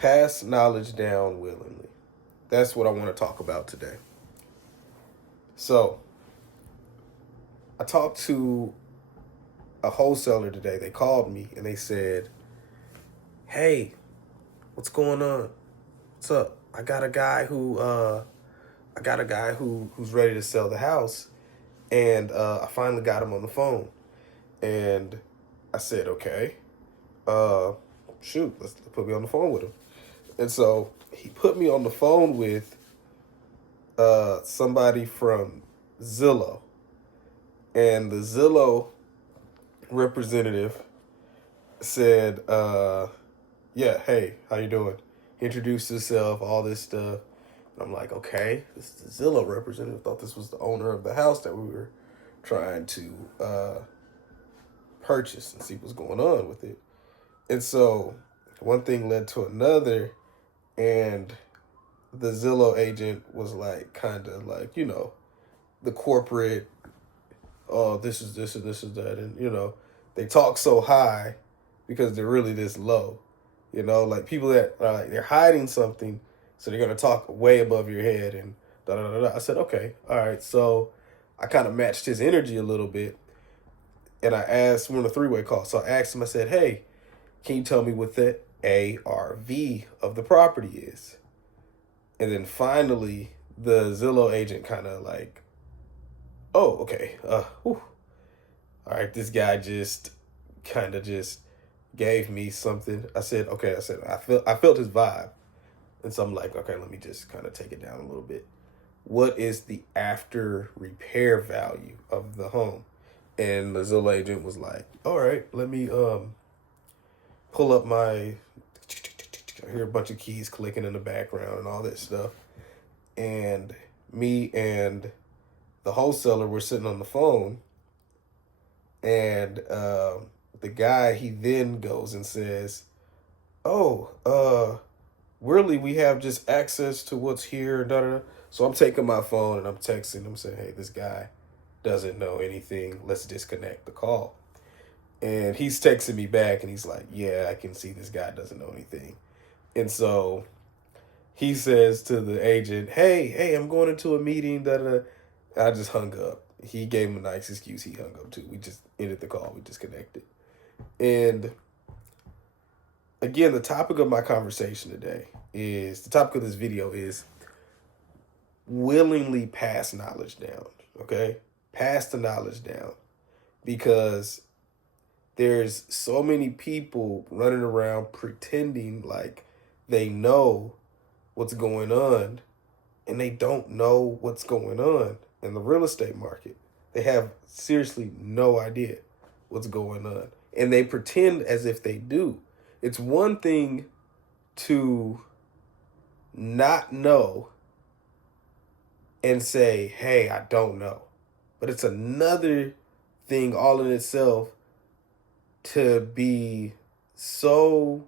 Pass knowledge down willingly. That's what I want to talk about today. So, I talked to a wholesaler today. They called me and they said, "Hey, what's going on? What's up? I got a guy who's ready to sell the house, and I finally got him on the phone." And I said, "Okay, uh, shoot, let's put me on the phone with him." And so he put me on the phone with somebody from Zillow, and the Zillow representative said, "Yeah, hey, how you doing?" He introduced himself, all this stuff. And I'm like, "Okay, this is the Zillow representative. Thought this was the owner of the house that we were trying to purchase and see what's going on with it." And so one thing led to another, and the Zillow agent was like, kind of like, the corporate, "Oh, this is this and this is that," and they talk so high because they're really this low. Like people that are like they're hiding something, so they're gonna talk way above your head and da da da da. I said, okay, all right. So I kind of matched his energy a little bit, and I asked him on a three-way call. So I asked him, I said, "Hey, can you tell me what the ARV of the property is?" And then finally, the Zillow agent kind of like, "Oh, okay, whew. All right, this guy just kind of just gave me something." I said, "Okay," I said, I felt his vibe. And so I'm like, "Okay, let me just kind of take it down a little bit. What is the after repair value of the home?" And the Zillow agent was like, "All right, let me pull up my," I hear a bunch of keys clicking in the background and all that stuff. And me and the wholesaler were sitting on the phone, and the guy, he then goes and says, "Oh, really, we have just access to what's here, da da da." So I'm taking my phone and I'm texting him saying, "Hey, this guy doesn't know anything. Let's disconnect the call." And he's texting me back and he's like, "Yeah, I can see this guy doesn't know anything." And so he says to the agent, "Hey, I'm going into a meeting, da da da." I just hung up. He gave him a nice excuse. He hung up too. We just ended the call. We disconnected. And again, the topic of my conversation today is the topic of this video is willingly pass knowledge down. Okay? Pass the knowledge down, because there's so many people running around pretending like they know what's going on, and they don't know what's going on in the real estate market. They have seriously no idea what's going on, and they pretend as if they do. It's one thing to not know and say, "Hey, I don't know." But it's another thing all in itself to be so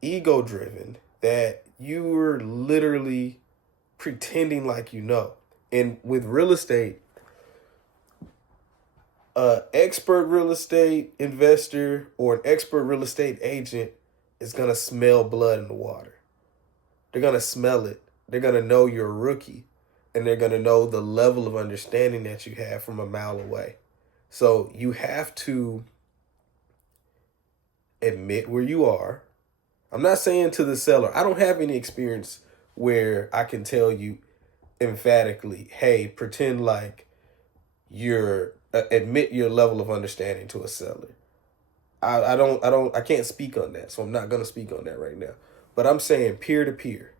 ego driven that you're literally pretending like you know. And with real estate, an expert real estate investor or an expert real estate agent is going to smell blood in the water. They're going to smell it. They're going to know you're a rookie, and they're going to know the level of understanding that you have from a mile away. So you have to admit where you are. I'm not saying to the seller, I don't have any experience where I can tell you emphatically, "Hey, pretend like you're admit your level of understanding to a seller." I can't speak on that, so I'm not going to speak on that right now. But I'm saying peer to peer,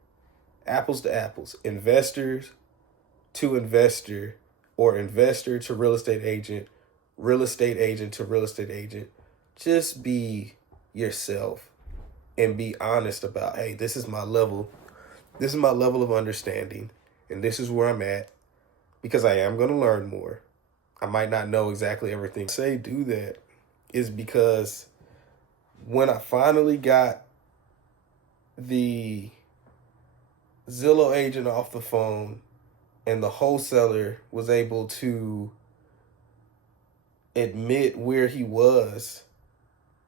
apples to apples, investors to investor, or investor to real estate agent to real estate agent. Just be yourself and be honest about, "Hey, this is my level. This is my level of understanding, and this is where I'm at, because I am going to learn more. I might not know exactly everything." Say do that is because when I finally got the Zillow agent off the phone and the wholesaler was able to admit where he was,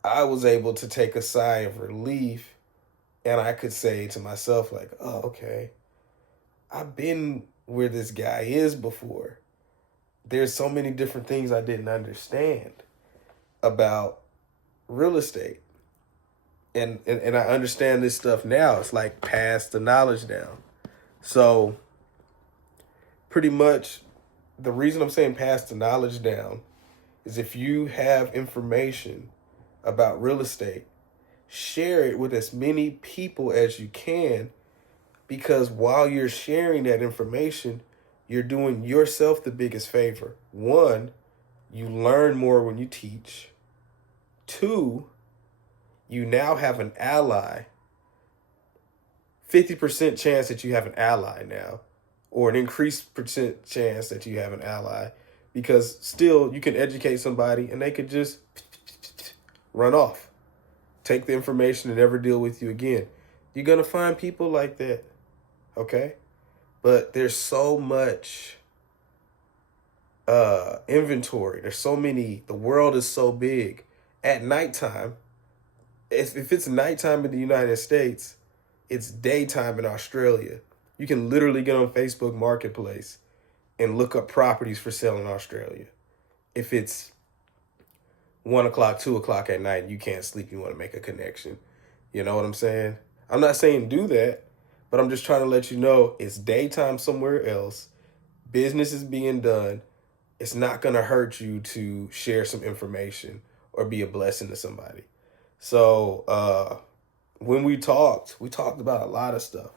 I was able to take a sigh of relief And I could say to myself, like, oh, okay, I've been where this guy is before. There's so many different things I didn't understand about real estate. And I understand this stuff now. It's like pass the knowledge down. So pretty much the reason I'm saying pass the knowledge down is if you have information about real estate, share it with as many people as you can, because while you're sharing that information, you're doing yourself the biggest favor. One, you learn more when you teach. Two, you now have an ally. 50% chance that you have an ally now, or an increased percent chance that you have an ally, because still you can educate somebody and they could just run off, take the information and never deal with you again. You're going to find people like that, okay? But there's so much inventory. There's so many, the world is so big. At nighttime, if it's nighttime in the United States, it's daytime in Australia. You can literally get on Facebook Marketplace and look up properties for sale in Australia. If it's 1 o'clock, 2 o'clock at night, and you can't sleep, you want to make a connection. You know what I'm saying? I'm not saying do that, but I'm just trying to let you know it's daytime somewhere else. Business is being done. It's not going to hurt you to share some information or be a blessing to somebody. So when we talked about a lot of stuff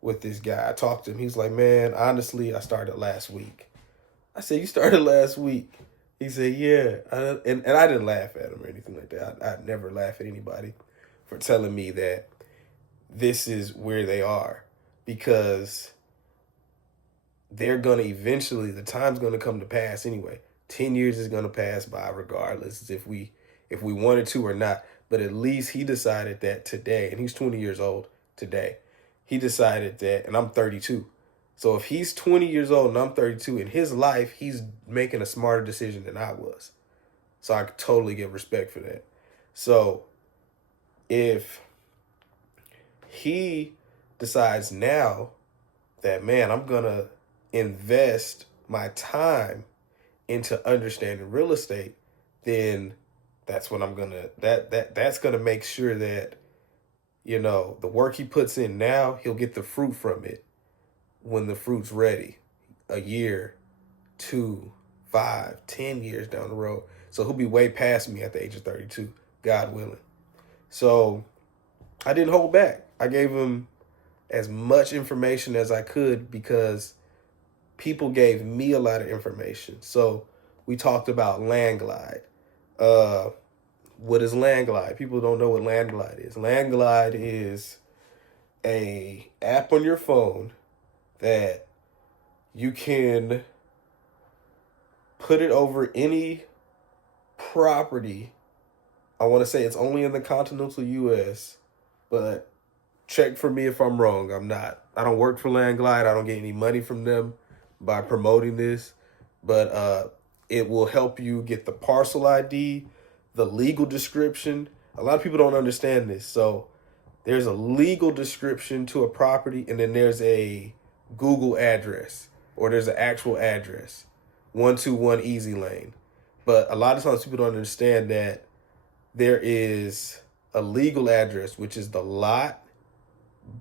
with this guy. I talked to him. He's like, man, honestly, I started last week. I said, you started last week? He said, yeah. And I didn't laugh at him or anything like that. I'd never laugh at anybody for telling me that this is where they are, because they're going to eventually, the time's going to come to pass anyway. 10 years is going to pass by regardless if we wanted to or not. But at least he decided that today, and he's 20 years old today, he decided that, and I'm 32. So if he's 20 years old and I'm 32, in his life, he's making a smarter decision than I was. So I totally get respect for that. So if he decides now that, man, I'm going to invest my time into understanding real estate, then that's what I'm going to, that's going to make sure that, you know, the work he puts in now, he'll get the fruit from it when the fruit's ready, a year, 2, 5, 10 years down the road. So he'll be way past me at the age of 32, God willing. So I didn't hold back. I gave him as much information as I could because people gave me a lot of information. So we talked about LandGlide. What is LandGlide? People don't know what LandGlide is. LandGlide is a app on your phone that you can put it over any property. I want to say it's only in the continental U.S., but check for me if I'm wrong. I'm not. I don't work for LandGlide. I don't get any money from them by promoting this, but it will help you get the parcel ID, the legal description. A lot of people don't understand this. So there's a legal description to a property, and then there's a Google address, or there's an actual address, 121 Easy Lane. But a lot of times people don't understand that there is a legal address, which is the lot,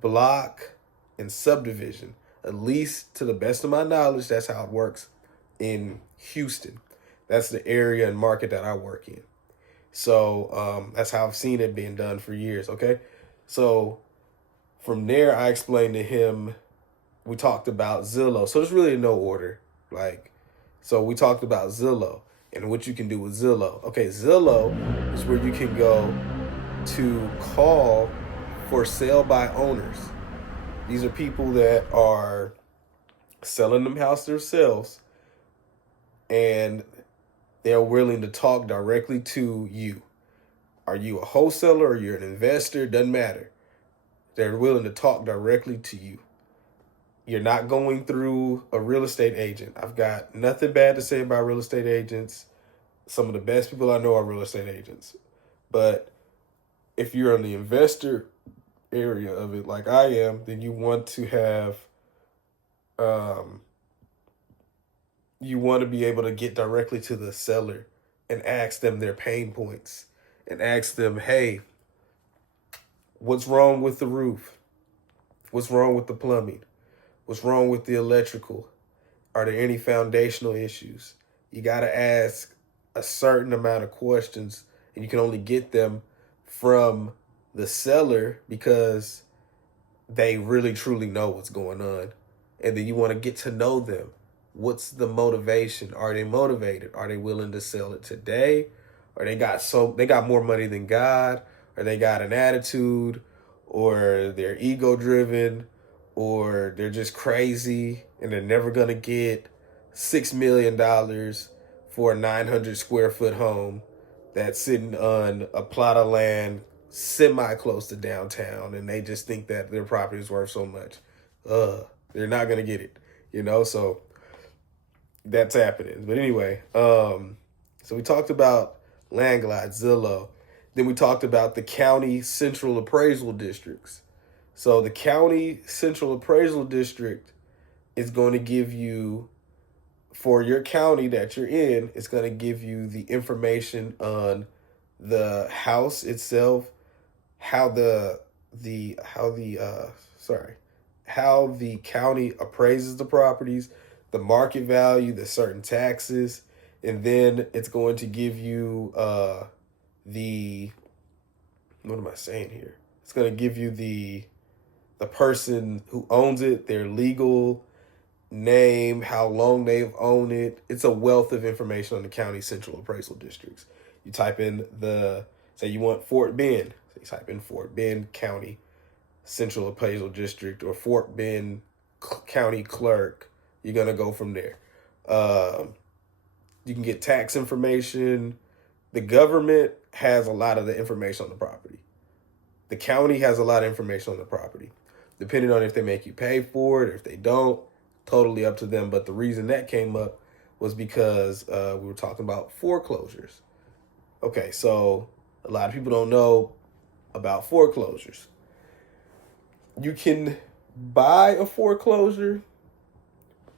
block, and subdivision. At least to the best of my knowledge, that's how it works in Houston. That's the area and market that I work in. So that's how I've seen it being done for years, okay? So from there, I explained to him, we talked about Zillow. So there's really no order. So we talked about Zillow and what you can do with Zillow. Okay, Zillow is where you can go to call for sale by owners. These are people that are selling them house themselves, and they're willing to talk directly to you. Are you a wholesaler or you're an investor? Doesn't matter. They're willing to talk directly to you. You're not going through a real estate agent. I've got nothing bad to say about real estate agents. Some of the best people I know are real estate agents. But if you're on the investor area of it like I am, then you want to have, you want to be able to get directly to the seller and ask them their pain points and ask them, hey, what's wrong with the roof? What's wrong with the plumbing? What's wrong with the electrical? Are there any foundational issues? You got to ask a certain amount of questions, and you can only get them from the seller because they really truly know what's going on. And then you want to get to know them. What's the motivation? Are they motivated? Are they willing to sell it today? Or they got more money than God? Or they got an attitude? Or they're ego driven? Or they're just crazy and they're never gonna get $6 million for a 900 square foot home that's sitting on a plot of land semi close to downtown, and they just think that their property is worth so much. They're not gonna get it, so that's happening. But anyway, so we talked about LandGlide, Zillow. Then we talked about the county central appraisal districts. So the county central appraisal district is going to give you, for your county that you're in, it's going to give you the information on the house itself, how the county appraises the properties, the market value, the certain taxes, and then it's going to give you what am I saying here? It's going to give you the person who owns it, their legal name, how long they've owned it. It's a wealth of information on the county central appraisal districts. You type in say you want Fort Bend. So you type in Fort Bend County Central Appraisal District or Fort Bend County Clerk. You're going to go from there. You can get tax information. The government has a lot of the information on the property. The county has a lot of information on the property. Depending on if they make you pay for it or if they don't, totally up to them. But the reason that came up was because we were talking about foreclosures. Okay, so a lot of people don't know about foreclosures. You can buy a foreclosure.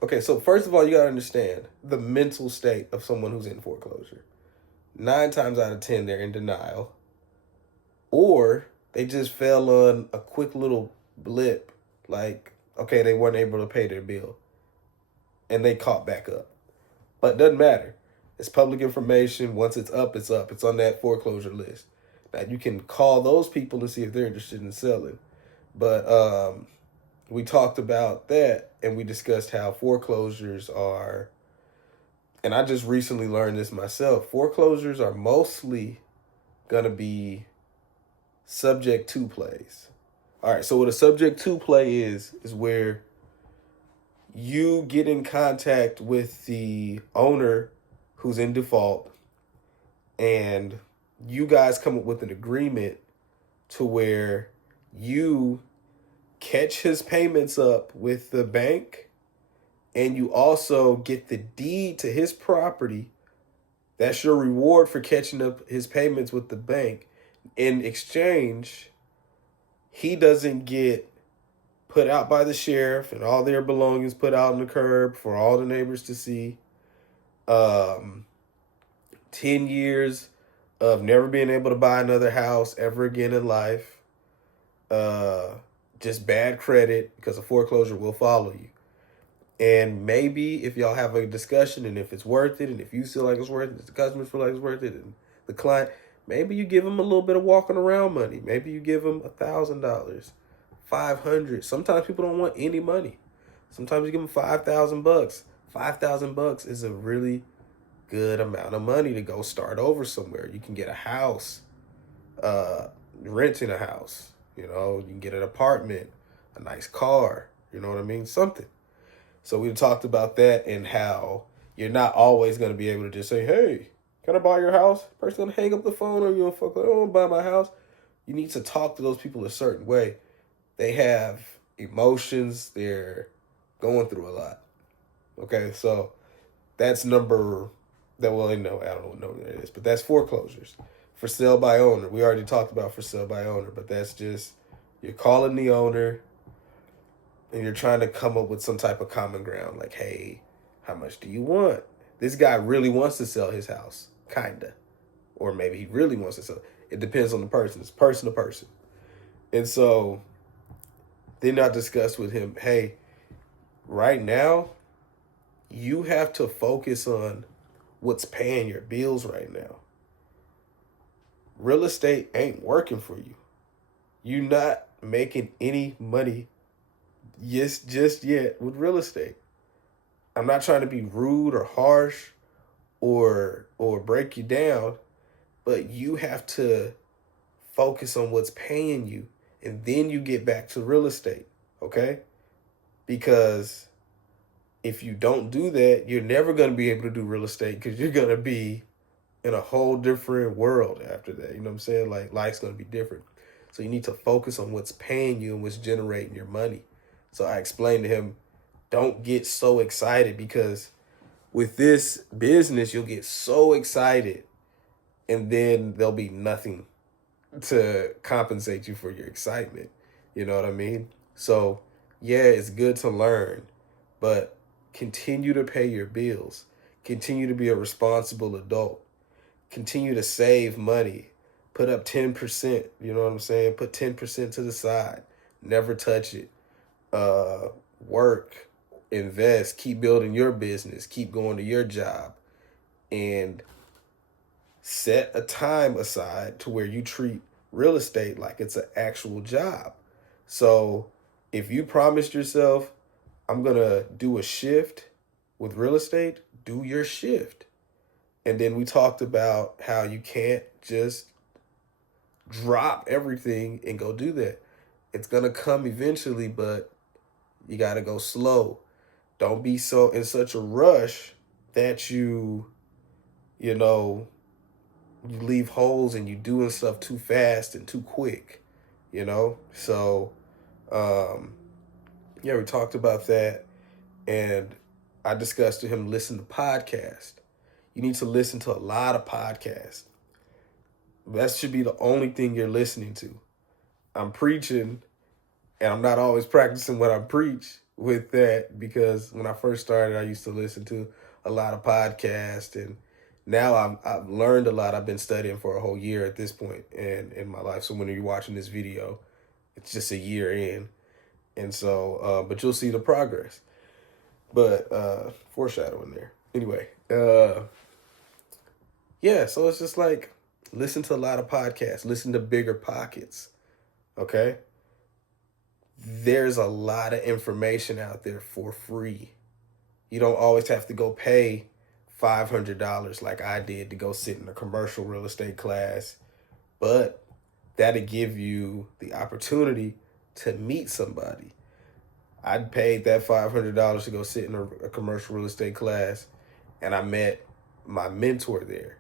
Okay, so first of all, you got to understand the mental state of someone who's in foreclosure. 9 times out of 10, they're in denial. Or they just fell on a quick little blip, like, okay, they weren't able to pay their bill, and they caught back up. But it doesn't matter. It's public information. Once it's up, it's up. It's on that foreclosure list. Now, you can call those people to see if they're interested in selling. But we talked about that, and we discussed how foreclosures are, and I just recently learned this myself, foreclosures are mostly going to be subject to plays. All right, so what a subject to play is where you get in contact with the owner who's in default, and you guys come up with an agreement to where you catch his payments up with the bank, and you also get the deed to his property. That's your reward for catching up his payments with the bank. In exchange, he doesn't get put out by the sheriff and all their belongings put out on the curb for all the neighbors to see. 10 years of never being able to buy another house ever again in life. Just bad credit, because a foreclosure will follow you. And maybe if y'all have a discussion and if it's worth it, and if you feel like it's worth it, if the customers feel like it's worth it, and the client, maybe you give them a little bit of walking around money. Maybe you give them $1,000, $500. Sometimes people don't want any money. Sometimes you give them $5,000. $5,000 is a really good amount of money to go start over somewhere. You can get a house, renting a house. You can get an apartment, a nice car. You know what I mean? Something. So we talked about that and how you're not always going to be able to just say, hey, can I buy your house? Person's going to hang up the phone, or you don't fuck with, I don't want to buy my house. You need to talk to those people a certain way. They have emotions. They're going through a lot. Okay, so that's I don't know what number that is, but that's foreclosures. For sale by owner. We already talked about for sale by owner, but that's just You're calling the owner and you're trying to come up with some type of common ground. Like, hey, how much do you want? This guy really wants to sell his house, kinda. Or maybe he really wants to sell. It depends on the person. It's person to person. And so then I discussed with him, hey, right now, you have to focus on what's paying your bills right now. Real estate ain't working for you. You're not making any money just yet with real estate. I'm not trying to be rude or harsh or break you down, but you have to focus on what's paying you, and then you get back to real estate, okay? Because if you don't do that, you're never going to be able to do real estate because you're going to be in a whole different world after that. You know what I'm saying? Like, life's going to be different. So you need to focus on what's paying you and what's generating your money. So I explained to him, don't get so excited, because with this business, you'll get so excited and then there'll be nothing to compensate you for your excitement. You know what I mean? So yeah, it's good to learn, but continue to pay your bills. Continue to be a responsible adult. Continue to save money. Put up 10%, you know what I'm saying? Put 10% to the side. Never touch it. Work, invest, keep building your business, keep going to your job, and set a time aside to where you treat real estate like it's an actual job. So if you promised yourself, I'm going to do a shift with real estate, do your shift. And then we talked about how you can't just drop everything and go do that. It's going to come eventually, but you got to go slow. Don't be so in such a rush that you leave holes and you doing stuff too fast and too quick, So, yeah, we talked about that. And I discussed to him, listen to podcasts. You need to listen to a lot of podcasts. That should be the only thing you're listening to. I'm preaching, and I'm not always practicing what I preach with that, because when I first started, I used to listen to a lot of podcasts, and now I've learned a lot. I've been studying for a whole year at this point in my life. So when you're watching this video, it's just a year in. And so, but you'll see the progress. But foreshadowing there. Anyway, yeah, so it's just like, listen to a lot of podcasts. Listen to BiggerPockets, okay? There's a lot of information out there for free. You don't always have to go pay $500 like I did to go sit in a commercial real estate class, but that'll give you the opportunity to meet somebody. I paid that $500 to go sit in a commercial real estate class, and I met my mentor there.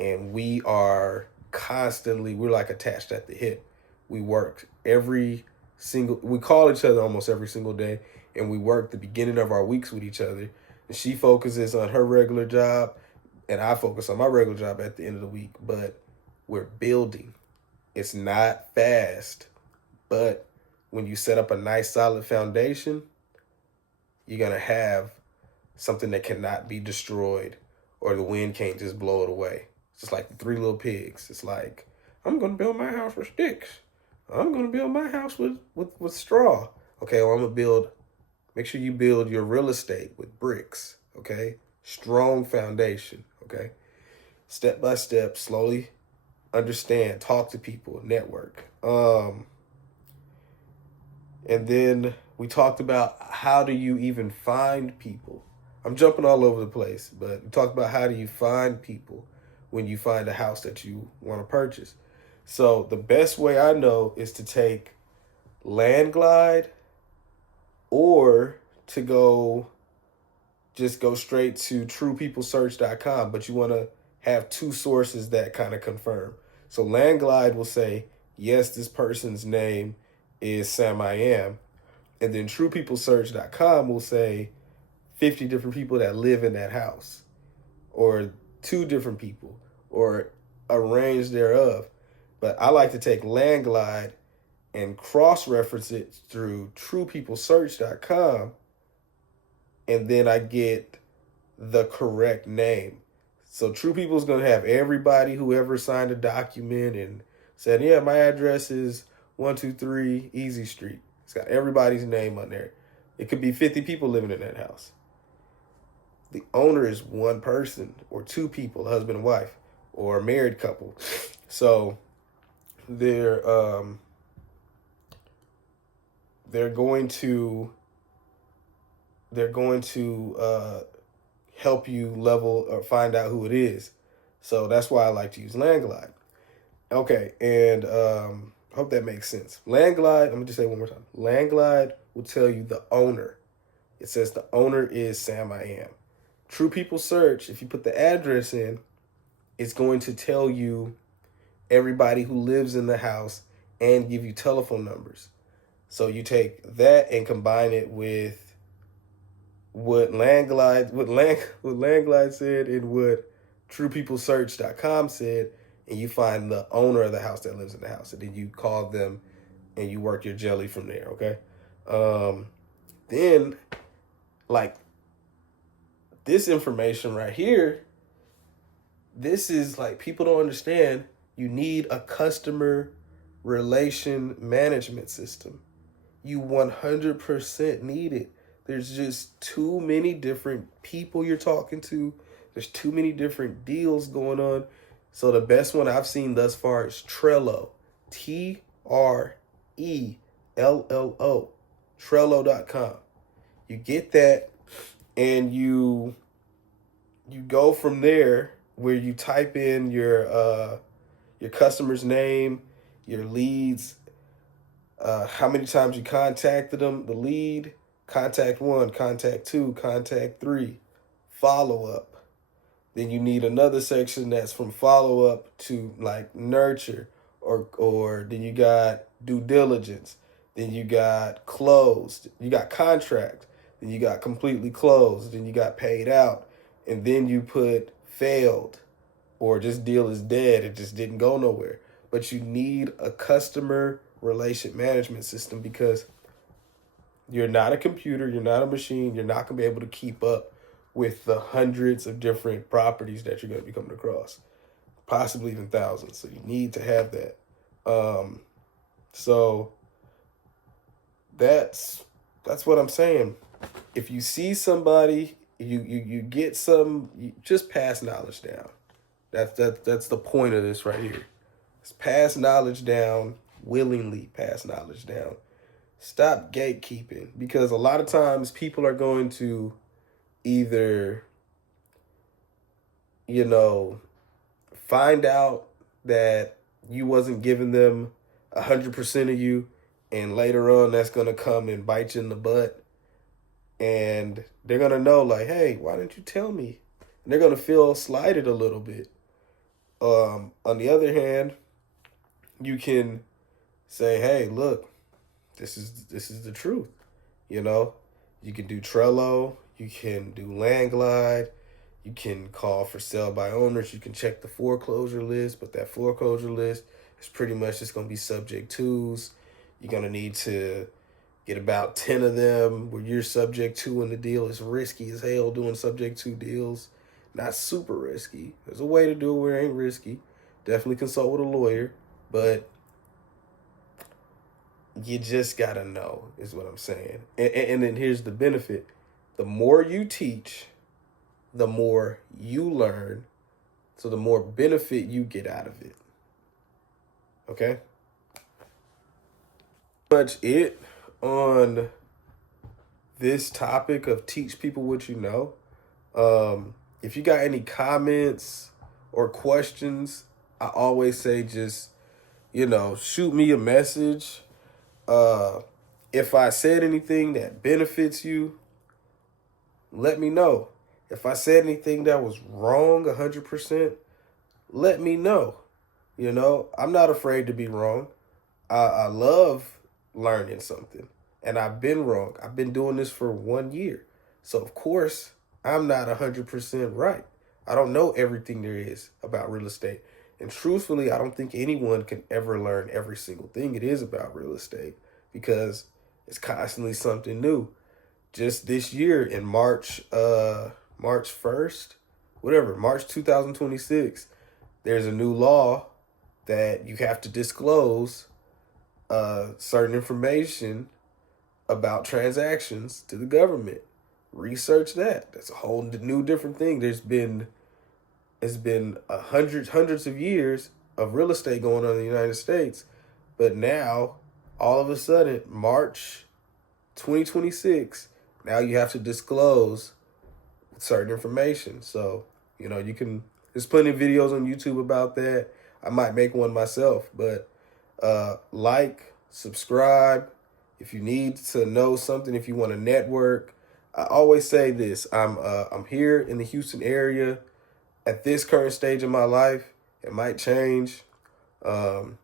And we're like attached at the hip. We call each other almost every single day, and we work the beginning of our weeks with each other. And she focuses on her regular job, and I focus on my regular job at the end of the week. But we're building. It's not fast, but when you set up a nice solid foundation, you're going to have something that cannot be destroyed, or the wind can't just blow it away. It's just like the Three Little Pigs. It's like, I'm going to build my house with sticks. I'm going to build my house with straw. Okay, well, make sure you build your real estate with bricks, okay? Strong foundation, okay? Step by step, slowly understand, talk to people, network. And then we talked about, how do you even find people? I'm jumping all over the place, but we talked about, how do you find people when you find a house that you want to purchase? So the best way I know is to take LandGlide, or to go straight to TruePeopleSearch.com, but you want to have two sources that kind of confirm. So LandGlide will say, yes, this person's name is Sam I Am. And then TruePeopleSearch.com will say 50 different people that live in that house, or 2 different people, or a range thereof. But I like to take LandGlide and cross-reference it through TruePeopleSearch.com, and then I get the correct name. So True People's going to have everybody, whoever signed a document and said, yeah, my address is 123 Easy Street. It's got everybody's name on there. It could be 50 people living in that house. The owner is one person or two people, husband and wife, or a married couple. So they're going to help you level or find out who it is. So that's why I like to use LandGlide. Okay, and hope that makes sense. LandGlide, I'm gonna just say it one more time. LandGlide will tell you the owner. It says the owner is Sam I Am. TruePeopleSearch, if you put the address in, it's going to tell you everybody who lives in the house and give you telephone numbers. So you take that and combine it with what LandGlide said and what TruePeopleSearch.com said, and you find the owner of the house that lives in the house, and then you call them and you work your jelly from there. Okay. Then, like, this information right here, this is like, people don't understand. You need a customer relation management system. You 100% need it. There's just too many different people you're talking to. There's too many different deals going on. So the best one I've seen thus far is Trello. Trello. Trello.com. You get that, and you go from there, where you type in your customer's name, your leads, how many times you contacted them, the lead, contact 1, contact 2, contact 3, follow up. Then you need another section that's from follow up to like nurture, or then you got due diligence. Then you got closed. You got contract. Then you got completely closed. Then you got paid out. And then you put failed, or just deal is dead. It just didn't go nowhere. But you need a customer relation management system, because you're not a computer. You're not a machine. You're not going to be able to keep up with the hundreds of different properties that you're going to be coming across, possibly even thousands. So you need to have that. So that's what I'm saying. If you see somebody, you get some, you just pass knowledge down. That's the point of this right here. It's pass knowledge down, willingly pass knowledge down. Stop gatekeeping, because a lot of times people are going to either, find out that you wasn't giving them 100% of you, and later on that's going to come and bite you in the butt, and they're going to know, like, hey, why didn't you tell me? And they're going to feel slighted a little bit. On the other hand, you can say, hey, look, this is the truth. You can do Trello, you can do LandGlide, you can call for sale by owners, you can check the foreclosure list, but that foreclosure list is pretty much just going to be subject twos. You're going to need to get about 10 of them where you're subject to in the deal. Is risky as hell doing subject to deals. Not super risky. There's a way to do it where it ain't risky. Definitely consult with a lawyer, but you just got to know, is what I'm saying. And then here's the benefit. The more you teach, the more you learn, so the more benefit you get out of it. Okay? Much it on this topic of teach people what you know. If you got any comments or questions, I always say just, shoot me a message. If I said anything that benefits you, let me know. If I said anything that was wrong 100%, let me know. I'm not afraid to be wrong. I love learning something, and I've been wrong. I've been doing this for 1 year. So of course I'm not 100% right. I don't know everything there is about real estate. And truthfully, I don't think anyone can ever learn every single thing it is about real estate because it's constantly something new. Just this year in March 1st, March 2026, there's a new law that you have to disclose certain information about transactions to the government. Research that. That's a whole new different thing. It's been hundreds of years of real estate going on in the United States, but now all of a sudden March 2026, now you have to disclose certain information. So, you can, there's plenty of videos on YouTube about that. I might make one myself, but like, subscribe if you need to know something, if you want to network. I always say this, I'm here in the Houston area at this current stage of my life. It might change. But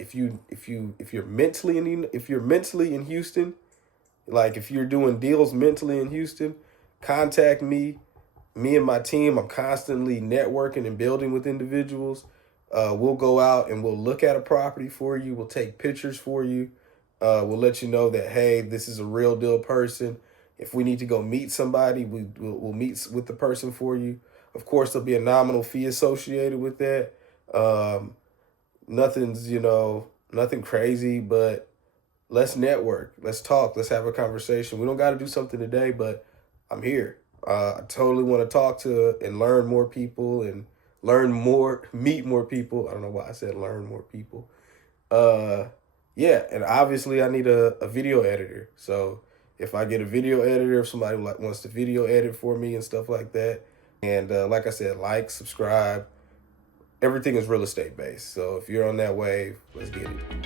if you're mentally in Houston, like if you're doing deals mentally in Houston, contact me. Me and my team, I'm constantly networking and building with individuals. We'll go out and we'll look at a property for you. We'll take pictures for you. We'll let you know that, hey, this is a real deal person. If we need to go meet somebody, we'll meet with the person for you. Of course, there'll be a nominal fee associated with that. Nothing crazy, but let's network. Let's talk. Let's have a conversation. We don't got to do something today, but I'm here. I totally want to talk to and learn more people and meet more people. I don't know why I said learn more people. Yeah, and obviously I need a video editor. So if I get a video editor, if somebody wants to video edit for me and stuff like that, and like I said, like, subscribe. Everything is real estate based. So if you're on that wave, let's get it.